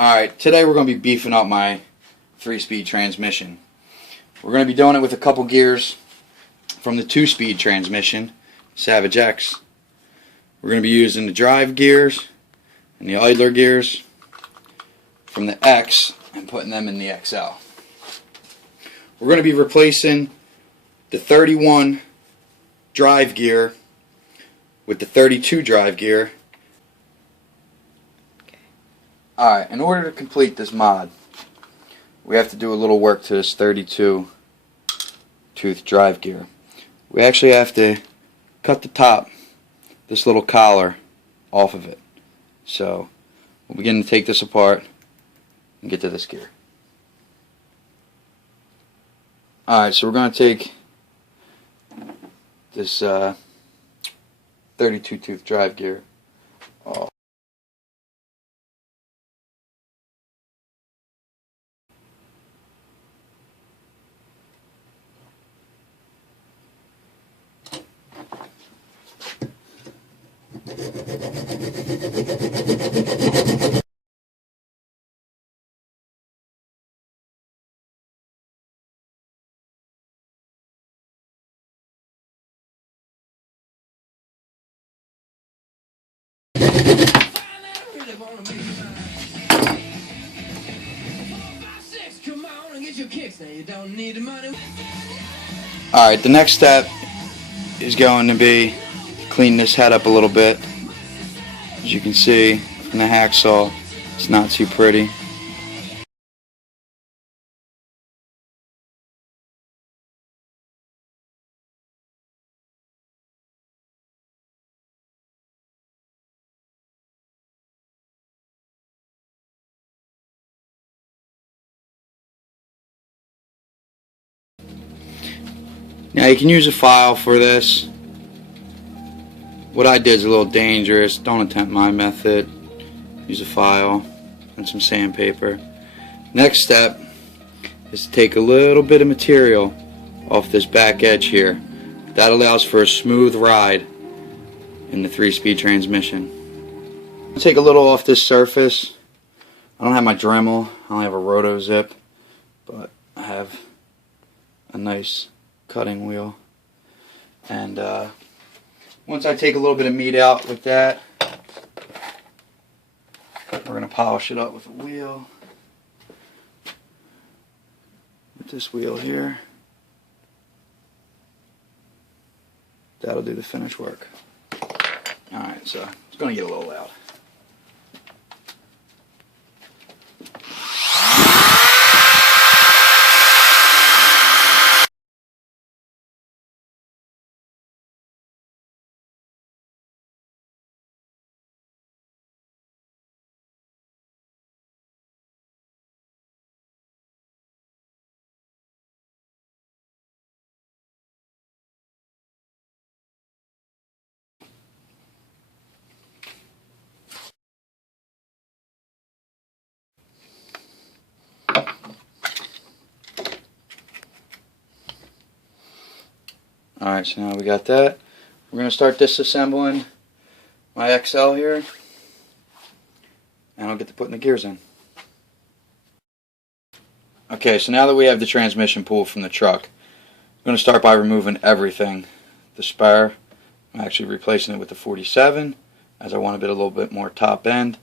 Alright, today we're going to be beefing up my 3-speed transmission. We're going to be doing it with a couple gears from the 2-speed transmission, Savage X. We're going to be using the drive gears and the idler gears from the X and putting them in the XL. We're going to be replacing the 31 drive gear with the 32 drive gear. Alright, in order to complete this mod, we have to do a little work to this 32 tooth drive gear. We actually have to cut the top, this little collar, off of it. So we'll begin to take this apart and get to this gear. Alright, so we're going to take this 32 tooth drive gear off. Alright, the next step is going to be clean this head up a little bit. As you can see from the hacksaw, it's not too pretty. Now you can use a file for this. What I did is a little dangerous. Don't attempt my method. Use a file and some sandpaper. Next step is to take a little bit of material off this back edge here. That allows for a smooth ride in the 3-speed transmission. I'll take a little off this surface. I don't have my Dremel. I only have a roto zip, but I have a nice cutting wheel. And once I take a little bit of meat out with that, we're going to polish it up with a wheel. With this wheel here. That'll do the finish work. Alright, so it's going to get a little loud. Alright, so now we got that. We're going to start disassembling my XL here, and I'll get to putting the gears in. Okay, so now that we have the transmission pulled from the truck, I'm going to start by removing everything. The spare, I'm actually replacing it with the 47, as I want a little bit more top end.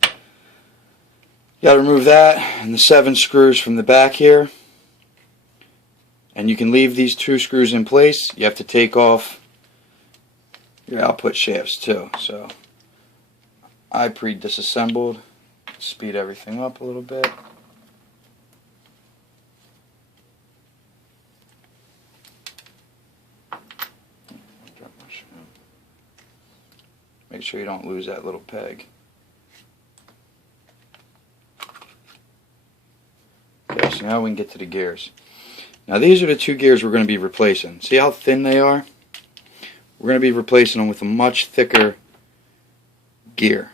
You got to remove that, and the 7 screws from the back here. And you can leave these 2 screws in place. You have to take off your output shafts too. So I pre-disassembled. Speed everything up a little bit. Make sure you don't lose that little peg. Okay, so now we can get to the gears. Now these are the 2 gears we're going to be replacing. See how thin they are? We're going to be replacing them with a much thicker gear.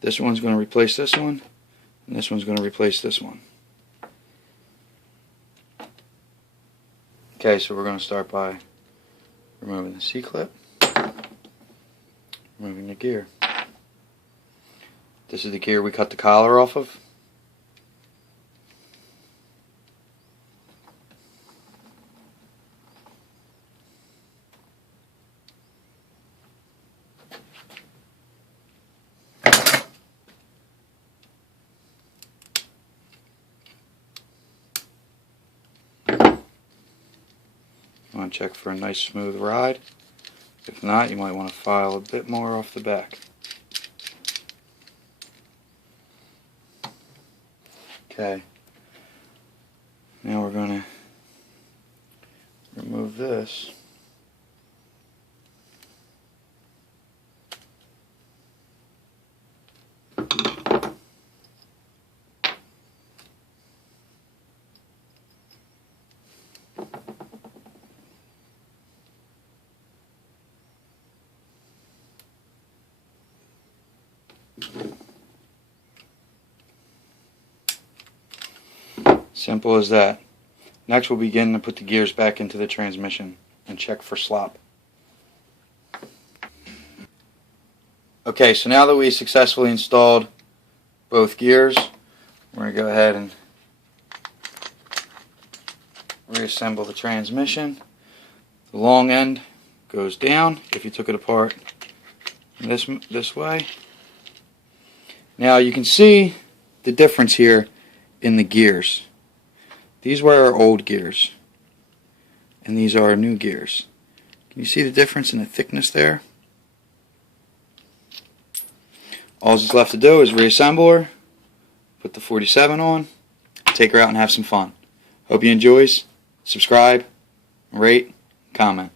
This one's going to replace this one, and this one's going to replace this one. Okay, so we're going to start by removing the C-clip, removing the gear. This is the gear we cut the collar off of. You want to check for a nice smooth ride. If not, you might want to file a bit more off the back. Okay, now we're going to remove this. Simple as that. Next we'll begin to put the gears back into the transmission and check for slop. Okay, so now that we successfully installed both gears, we're going to go ahead and reassemble the transmission. The long end goes down if you took it apart this way. Now you can see the difference here in the gears. These were our old gears, and these are our new gears. Can you see the difference in the thickness there? All that's left to do is reassemble her, put the 47 on, take her out and have some fun. Hope you enjoy. Subscribe, rate, comment.